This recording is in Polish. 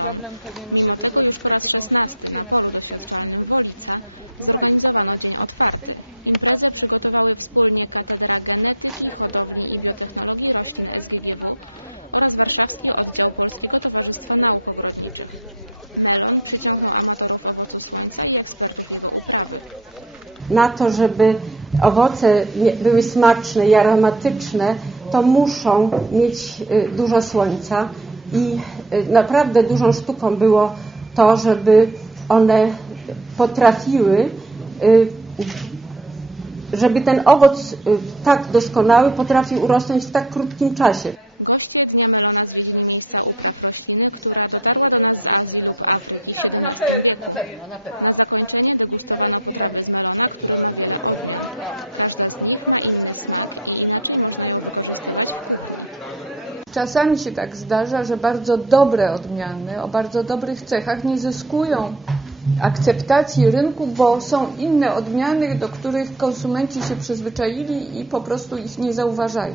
Problem pewien, żeby zrobić taką konstrukcję, na której te rośliny by można było prowadzić, ale w tej chwili na to, żeby owoce były smaczne i aromatyczne, to muszą mieć y, dużo słońca i y, naprawdę dużą sztuką było to, żeby one potrafiły, y, żeby ten owoc tak doskonały potrafił urosnąć w tak krótkim czasie. Czasami się tak zdarza, że bardzo dobre odmiany o bardzo dobrych cechach nie zyskują akceptacji rynku, bo są inne odmiany, do których konsumenci się przyzwyczaili i po prostu ich nie zauważają.